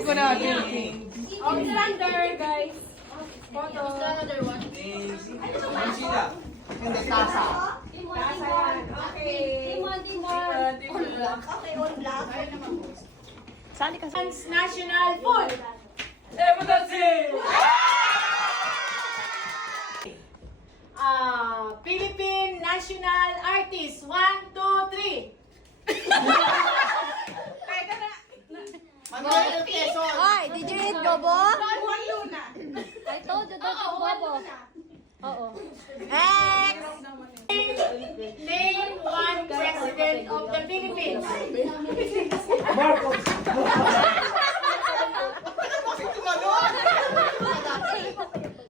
Thank ko na. Oh, it's under, guys. Photo. Hindi tasa. Okay. Okay, on black. Sali ka. National food. Philippine national artist. 1, 2, 3. Manuel Quezon. Ay, did you eat Bobo? Juan Luna. I told you don't eat Bobo. Oo. Name one president of the Philippines. Marcos.